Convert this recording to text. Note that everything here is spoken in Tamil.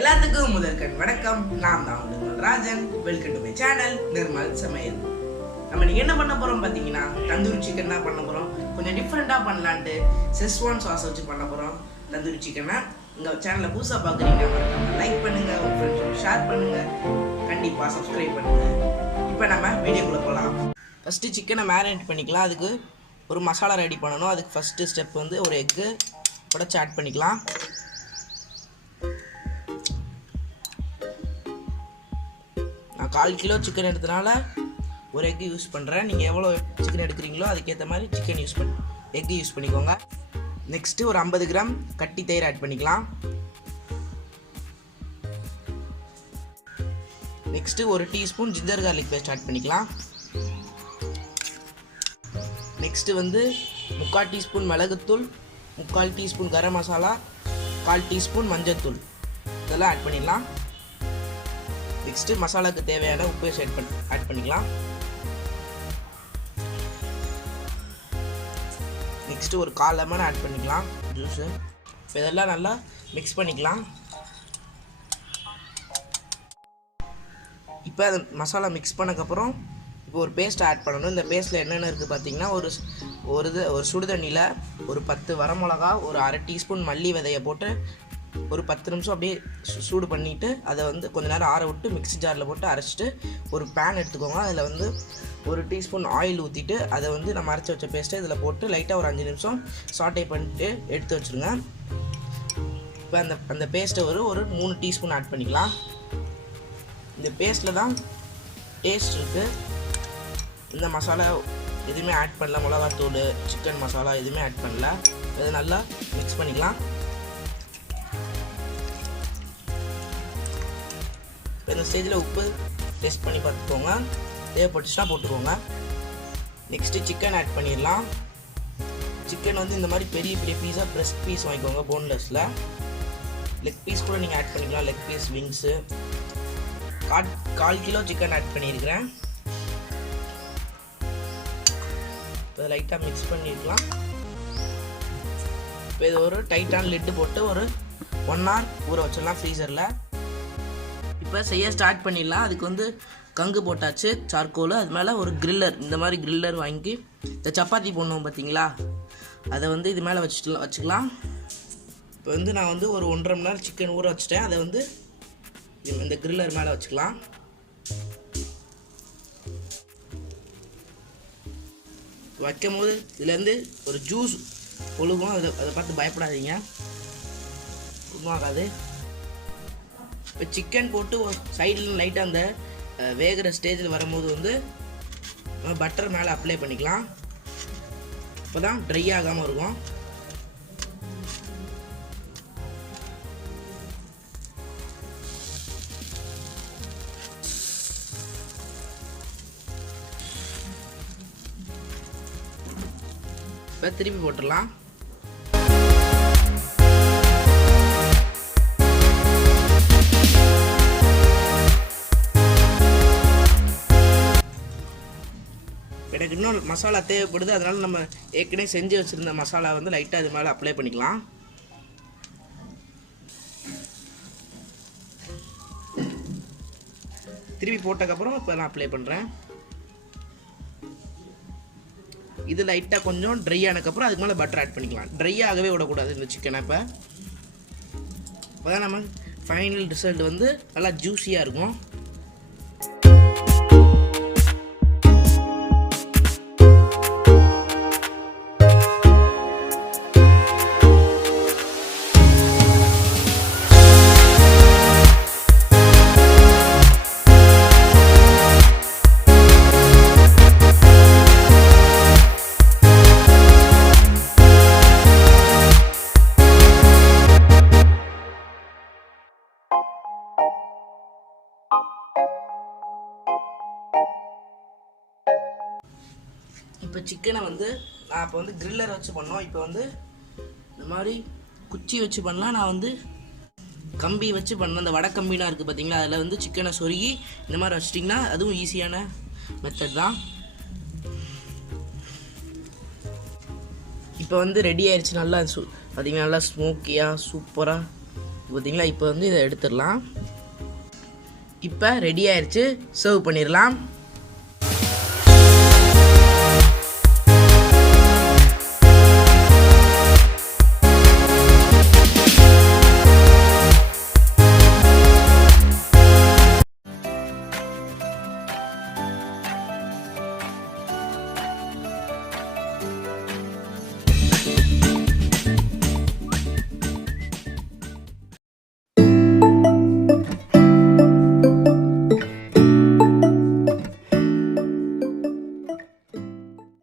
எல்லாத்துக்கும் முதற்கண் வணக்கம். நான் தான் Nirmal Rajan. Welcome to my channel Nirmal சமையல். நம்ம இன்னைக்கு என்ன பண்ண போறோம் பார்த்தீங்கன்னா, தந்தூரி சிக்கன் தான் பண்ண போறோம். கொஞ்சம் டிஃப்ரெண்டாக பண்ணலான்ட்டு செஸ்வான் சாஸ் வச்சு பண்ண போறோம் தந்தூரி சிக்கனை. உங்க சேனலை புதுசாக பார்க்குறீங்கன்னா லைக் பண்ணுங்க, உங்க ஃப்ரெண்ட்ஸ் ஷேர் பண்ணுங்க, கண்டிப்பாக சப்ஸ்கிரைப் பண்ணுங்க. இப்போ நம்ம வீடியோக்குள்ள போகலாம். ஃபர்ஸ்ட் சிக்கனை மேரினேட் பண்ணிக்கலாம். அதுக்கு ஒரு மசாலா ரெடி பண்ணணும். அதுக்கு ஃபர்ஸ்ட் ஸ்டெப் வந்து ஒரு எக்கு உடச்சி ஆட் பண்ணிக்கலாம். நான் 1/4 கிலோ சிக்கன் எடுத்தனால ஒரு எக்கு யூஸ் பண்ணுறேன். நீங்கள் எவ்வளோ சிக்கன் எடுக்கிறீங்களோ அதுக்கேற்ற மாதிரி சிக்கன் எக்கு யூஸ் பண்ணிக்கோங்க. நெக்ஸ்ட்டு ஒரு 50 கிராம் கட்டி தயிர் ஆட் பண்ணிக்கலாம். நெக்ஸ்ட்டு ஒரு teaspoon ginger garlic paste add பண்ணிக்கலாம். நெக்ஸ்ட்டு வந்து 3/4 டீஸ்பூன் மிளகுத்தூள், 3/4 டீஸ்பூன் கரம் மசாலா, 1/4 டீஸ்பூன் மஞ்சள்தூள் இதெல்லாம் ஆட் பண்ணிடலாம். நெக்ஸ்ட்டு மசாலாவுக்கு தேவையான உப்பு ஆட் பண்ணிக்கலாம். நெக்ஸ்ட்டு ஒரு 1/4 லெமன் ஆட் பண்ணிக்கலாம் ஜூஸு. இப்போ இதெல்லாம் நல்லா மிக்ஸ் பண்ணிக்கலாம். இப்போ அந்த மசாலா மிக்ஸ் பண்ணக்கப்புறம் இப்போ ஒரு பேஸ்ட் ஆட் பண்ணணும். இந்த பேஸ்ட்டில் என்னென்ன இருக்குது பார்த்தீங்கன்னா, ஒரு சுடு தண்ணியில் ஒரு 10 வரமிளகா, ஒரு 1/2 டீஸ்பூன் மல்லி விதையை போட்டு ஒரு 10 நிமிஷம் அப்படியே சூடு பண்ணிவிட்டு அதை வந்து கொஞ்சம் நேரம் ஆற விட்டு மிக்ஸி ஜாரில் போட்டு அரைச்சிட்டு ஒரு பேன் எடுத்துக்கோங்க. அதில் வந்து ஒரு டீஸ்பூன் ஆயில் ஊற்றிட்டு அதை வந்து நம்ம அரைச்சி வச்ச பேஸ்ட்டை இதில் போட்டு லைட்டாக ஒரு 5 நிமிஷம் சாட்டே பண்ணிட்டு எடுத்து வச்சுருங்க. இப்போ அந்த பேஸ்ட்டை ஒரு 3 டீஸ்பூன் ஆட் பண்ணிக்கலாம். இந்த பேஸ்ட்டில் தான் டேஸ்ட் இருக்குது. இந்த மசாலா எதுவுமே ஆட் பண்ணல, மிளகாத்தூள், சிக்கன் மசாலா எதுவுமே ஆட் பண்ணல. அதை நல்லா மிக்ஸ் பண்ணிக்கலாம். இந்த ஸ்டேஜில் உப்பு டெஸ்ட் பண்ணி பார்த்துக்கோங்க, தேவைப்பட்டுச்சுன்னா போட்டுக்கோங்க. நெக்ஸ்ட்டு சிக்கன் ஆட் பண்ணிடலாம். சிக்கன் வந்து இந்த மாதிரி பெரிய பெரிய பீஸாக ப்ரெஸ்ட் பீஸ் வாங்கிக்கோங்க, போன்லெஸ்ஸில். லெக் பீஸ் கூட நீங்கள் ஆட் பண்ணிக்கலாம், leg piece, wings. 1/4 kilo chicken add பண்ணியிருக்கிறேன். இப்போ லைட்டாக மிக்ஸ் பண்ணிடலாம். இப்போ இது ஒரு டைட்டான லிட்டு போட்டு ஒரு 1 hour ஊற வச்சிடலாம் ஃப்ரீசரில். இப்போ செய்ய ஸ்டார்ட் பண்ணிடலாம். அதுக்கு வந்து கங்கு போட்டாச்சு, சார்கோல். அது மேலே ஒரு கிரில்லர், இந்த மாதிரி கிரில்லர் வாங்கி இந்த சப்பாத்தி போடணும் பார்த்தீங்களா, அதை வந்து இது மேலே வச்சுக்கலாம். இப்போ வந்து நான் வந்து ஒரு 1.5 மணி நேரம் சிக்கன் ஊற வச்சுட்டேன். அதை வந்து இந்த கிரில்லர் மேலே வச்சுக்கலாம். வைக்கும் போது இதுலேருந்து ஒரு ஜூஸ் ஒழுகும். அதை பார்த்து பயப்படாதீங்க, ஒன்றும் ஆகாது. இப்போ சிக்கன் போட்டு சைடில் லைட்டாக அந்த வேகிற ஸ்டேஜில் வரும்போது வந்து பட்டர் மேலே அப்ளை பண்ணிக்கலாம். இப்போ தான் ட்ரை ஆகாமல் இருக்கும். இப்போ திருப்பி போட்டுடலாம். எனக்கு இன்னொரு மசாலா தேவைப்படுது, அதனால் நம்ம ஏற்கனவே செஞ்சு வச்சுருந்த மசாலா வந்து லைட்டாக இது மேலே அப்ளை பண்ணிக்கலாம். திருப்பி போட்டதுக்கப்புறம் இப்போ நான் அப்ளை பண்ணுறேன். இது லைட்டாக கொஞ்சம் ட்ரை ஆனதுக்கப்புறம் அதுக்கு மேலே பட்டர் ஆட் பண்ணிக்கலாம். ட்ரை ஆகவே விடக்கூடாது இந்த சிக்கனை. இப்போ தான் நம்ம ஃபைனல் ரிசல்ட் வந்து நல்லா ஜூஸியாக இருக்கும். இப்போ சிக்கனை வந்து நான் இப்போ வந்து கிரில்லர் வச்சு பண்ணோம். இப்போ வந்து இந்த மாதிரி குச்சி வச்சு பண்ணலாம். நான் வந்து கம்பி வச்சு பண்ணேன். அந்த வடை கம்பினா இருக்குது பார்த்தீங்களா, அதில் வந்து சிக்கனை சொருகி இந்த மாதிரி வச்சிட்டிங்கன்னா அதுவும் ஈஸியான மெத்தட் தான். இப்போ வந்து ரெடி ஆயிடுச்சு. நல்லா பார்த்தீங்கன்னா நல்லா ஸ்மோக்கியாக சூப்பராக பார்த்தீங்களா. இப்போ வந்து இதை எடுத்துடலாம். இப்போ ரெடி ஆயிடுச்சு, சர்வ் பண்ணிடலாம்.